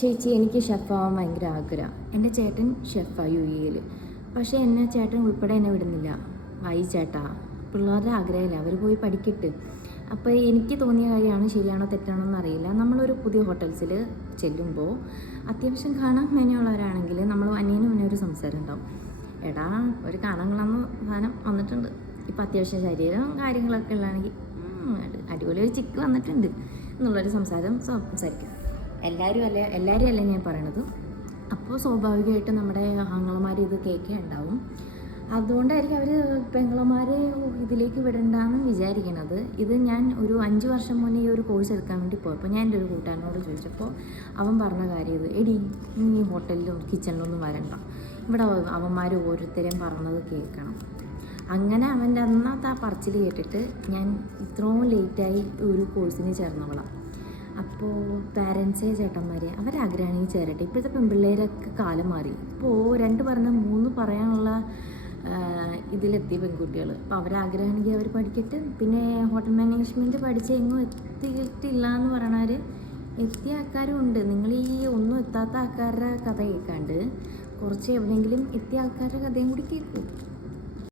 ചേച്ചി എനിക്ക് ഷെഫാവാൻ ഭയങ്കര ആഗ്രഹം. എൻ്റെ ചേട്ടൻ ഷെഫാണ് UAE-യിൽ. പക്ഷേ എന്നെ ചേട്ടൻ ഉൾപ്പെടെ എന്നെ വിടുന്നില്ല. വായി ചേട്ടാ, പിള്ളേരുടെ ആഗ്രഹമില്ല, അവർ പോയി പഠിക്കട്ട്. അപ്പോൾ എനിക്ക് തോന്നിയ കാര്യമാണ്, ശരിയാണോ തെറ്റാണോ എന്നറിയില്ല. നമ്മളൊരു പുതിയ ഹോട്ടൽസിൽ ചെല്ലുമ്പോൾ അത്യാവശ്യം കാണാൻ മെനയുള്ളവരാണെങ്കിൽ നമ്മൾ അനിയനും മുന്നേ ഒരു സംസാരം ഉണ്ടാവും. എടാ, ഒരു കാണാങ്ങളെന്ന് സാധനം വന്നിട്ടുണ്ട്, ഇപ്പം അത്യാവശ്യം ശരീരം കാര്യങ്ങളൊക്കെ ഉള്ളതാണെങ്കിൽ അടിപൊളി ഒരു ചിക്ക് വന്നിട്ടുണ്ട് എന്നുള്ളൊരു സംസാരിക്കും. എല്ലാവരും അല്ല ഞാൻ പറയണത്. അപ്പോൾ സ്വാഭാവികമായിട്ട് നമ്മുടെ ആങ്ങളമാർ ഇത് കേൾക്കുകയുണ്ടാവും. അതുകൊണ്ടായിരിക്കും അവർ പെങ്ങളമാരെ ഇതിലേക്ക് വിടണ്ടെന്ന് വിചാരിക്കണത്. ഇത് ഞാൻ ഒരു 5 വർഷം മുന്നേ ഈ ഒരു കോഴ്സ് എടുക്കാൻ വേണ്ടി പോയപ്പോൾ ഞാൻ എൻ്റെ ഒരു കൂട്ടുകാരനോട് ചോദിച്ചപ്പോൾ അവൻ പറഞ്ഞ കാര്യം ഇത്, എടി നീ ഹോട്ടലിലും കിച്ചണിലൊന്നും വരണ്ട, ഇവിടെ അവന്മാർ ഓരോരുത്തരെയും പറഞ്ഞത് കേൾക്കണം. അങ്ങനെ അവൻ്റെ അന്നത്തെ ആ പറച്ചിൽ കേട്ടിട്ട് ഞാൻ ഇത്രയും ലേറ്റായി ഒരു കോഴ്സിന് ചേർന്നവളാണ്. അപ്പോൾ പാരൻസേ ചേട്ടന്മാരെ അവരാഗ്രഹമാണെങ്കിൽ ചേരട്ടെ. ഇപ്പോഴത്തെ പെൺപിള്ളേരൊക്കെ കാലം മാറി. ഇപ്പോൾ 2 പറഞ്ഞ 3 പറയാനുള്ള ഇതിലെത്തി പെൺകുട്ടികൾ. അപ്പോൾ അവരാഗ്രഹമാണെങ്കിൽ അവർ പഠിക്കട്ടെ. പിന്നെ ഹോട്ടൽ മാനേജ്മെൻറ്റ് പഠിച്ച് എങ്ങും എത്തിയിട്ടില്ല എന്ന് പറയണവർ എത്തിയ ആൾക്കാരും ഉണ്ട്. നിങ്ങൾ ഈ ഒന്നും എത്താത്ത ആൾക്കാരുടെ കഥ കേൾക്കാണ്ട് കുറച്ച് എവിടെയെങ്കിലും എത്തിയ ആൾക്കാരുടെ കഥയും കൂടി കേൾക്കും.